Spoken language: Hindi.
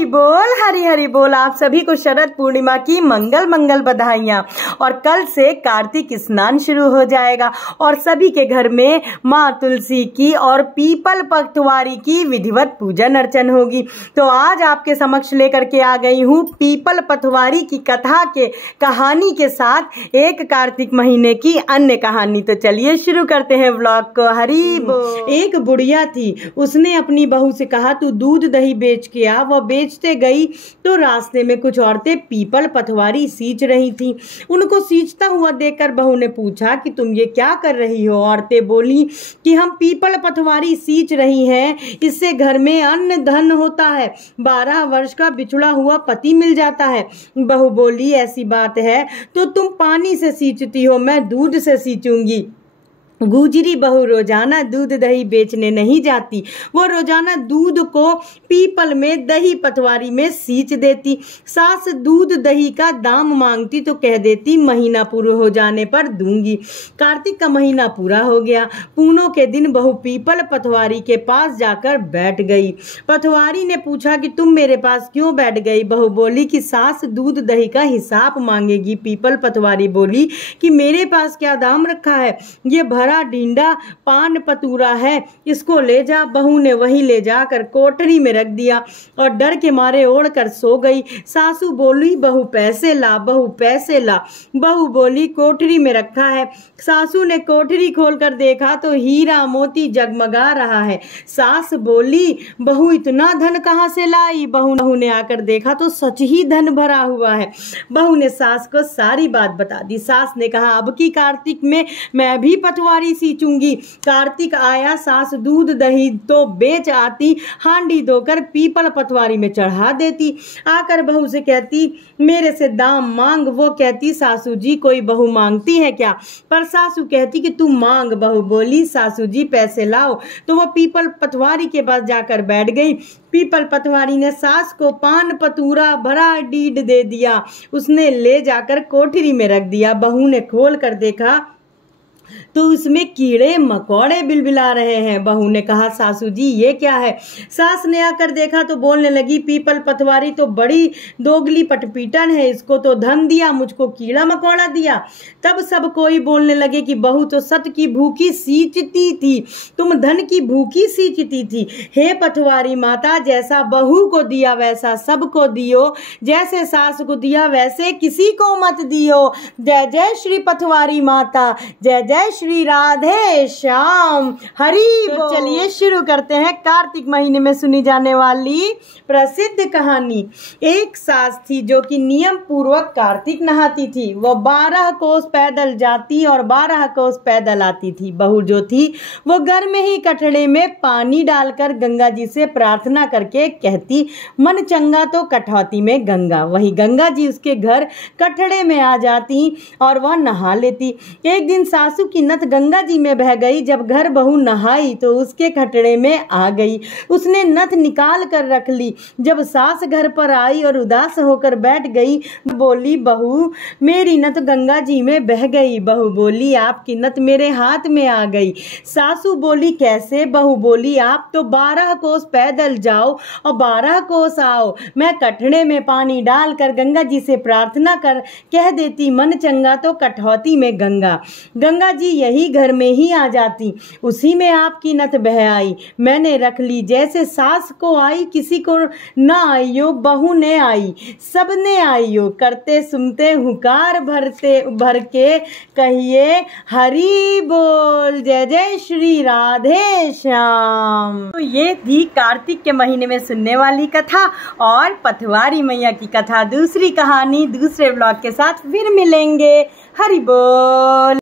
हरी हरी बोल। आप सभी को शरद पूर्णिमा की मंगल मंगल बधाइयाँ। और कल से कार्तिक स्नान शुरू हो जाएगा और सभी के घर में माँ तुलसी की और पीपल पखवारी की विधिवत पूजन अर्चन होगी। तो आज आपके समक्ष लेकर के आ गई हूँ पीपल पखवारी की कथा के कहानी के साथ एक कार्तिक महीने की अन्य कहानी। तो चलिए शुरू करते हैं व्लॉग को। हरी बोल। एक बुढ़िया थी, उसने अपनी बहू से कहा तू दूध दही बेच के आ। वह बेचते गई तो रास्ते में कुछ औरतें पीपल पखवारी सींच रही थीं। उनको सींचता हुआ देखकर बहू ने पूछा कि तुम ये क्या कर रही हो। औरतें बोली कि हम पीपल पखवारी सींच रही हैं, इससे घर में अन्न धन होता है, 12 वर्ष का बिछड़ा हुआ पति मिल जाता है। बहू बोली ऐसी बात है तो तुम पानी से सींचती हो, मैं दूध से सींचूंगी। गुजरी बहू रोजाना दूध दही बेचने नहीं जाती, वो रोजाना दूध को पीपल में दही पखवारी में सींच देती। सास दूध दही का दाम मांगती तो कह देती महीना पूरा हो जाने पर दूंगी। कार्तिक का महीना पूरा हो गया। पूनों के दिन बहू पीपल पखवारी के पास जाकर बैठ गई। पखवारी ने पूछा कि तुम मेरे पास क्यों बैठ गई। बहू बोली कि सास दूध दही का हिसाब मांगेगी। पीपल पखवारी बोली कि मेरे पास क्या दाम रखा है, ये भरा डींडा पान पतूरा है, इसको ले जा। बहू ने वही ले जाकर कोठरी में रख दिया और डर के मारे ओढ़कर सो गई। सासू बोली बहू पैसे ला, बहू पैसे ला। बहू बोली कोठरी में रखा है। सासू ने कोठरी खोलकर देखा तो हीरा मोती जगमगा रहा है। सास बोली बहू इतना धन कहाँ से लाई। बहू ने आकर देखा तो सच ही धन भरा हुआ है। बहू ने सास को सारी बात बता दी। सास ने कहा अब की कार्तिक में मैं भी पखवारी सींचूंगी। कार्तिक आया, सास दूध दही तो बेच आती, हांडी धोकर पीपल पखवारी में चढ़ा देती। आकर बहू से कहती मेरे से दाम मांग। वो कहती सासू जी कोई बहू मांगती है क्या। पर सासू कहती कि तू मांग। बहू बोली सासू जी पैसे लाओ। तो वो पीपल पखवारी के पास जाकर बैठ गई। पीपल पखवारी ने सास को पान पतूरा भरा डीड दे दिया। उसने ले जाकर कोठरी में रख दिया। बहू ने खोल कर देखा तो उसमें कीड़े मकोड़े बिलबिला रहे हैं। बहू ने कहा सासू जी ये क्या है। सास ने आकर देखा तो बोलने लगी पीपल पखवारी तो बड़ी दोगली पटपीटन है, इसको तो धन दिया, मुझको कीड़ा मकोड़ा दिया। तब सब कोई बोलने लगे कि बहू तो सत की भूखी सींचती थी, तुम धन की भूखी सींचती थी। हे पखवारी माता, जैसा बहू को दिया वैसा सबको दियो, जैसे सास को दिया वैसे किसी को मत दियो। जय जय श्री पखवारी माता, जय जय श्री राधे श्याम। हरि बोल। तो चलिए शुरू करते हैं कार्तिक महीने में सुनी जाने वाली प्रसिद्ध कहानी। एक सास थी जो कि नियम पूर्वक कार्तिक नहाती थी। वो 12 कोस पैदल जाती और 12 कोस पैदल आती थी। बहू जो थी वो घर में ही कटड़े में पानी डालकर गंगा जी से प्रार्थना करके कहती मन चंगा तो कठौती में गंगा। वही गंगा जी उसके घर कटड़े में आ जाती और वह नहा लेती। एक दिन सासू की नथ गंगा जी में बह गई। जब घर बहू नहाई तो उसके खटड़े में आ गई। उसने नथ निकाल कर रख ली। जब सास घर पर आई और उदास होकर बैठ गई, बोली बहू मेरी नथ गंगा जी में बह गई। बहू बोली आपकी नथ मेरे हाथ में आ गई। सासू बोली कैसे। बहू बोली आप तो 12 कोस पैदल जाओ और 12 कोस आओ। मैं कटड़े में पानी डालकर गंगा जी से प्रार्थना कर कह देती मन चंगा तो कठौती में गंगा। गंगा जी यही घर में ही आ जाती, उसी में आपकी नथ बह आई। मैंने रख ली। जैसे सास को आई किसी को न आईयो, बहू ने आई सबने आईयो। करते सुनते हुकार भर के कहिए हरि बोल। जय जय श्री राधे श्याम। तो ये थी कार्तिक के महीने में सुनने वाली कथा और पखवारी मैया की कथा। दूसरी कहानी दूसरे व्लॉग के साथ फिर मिलेंगे। हरि बोल।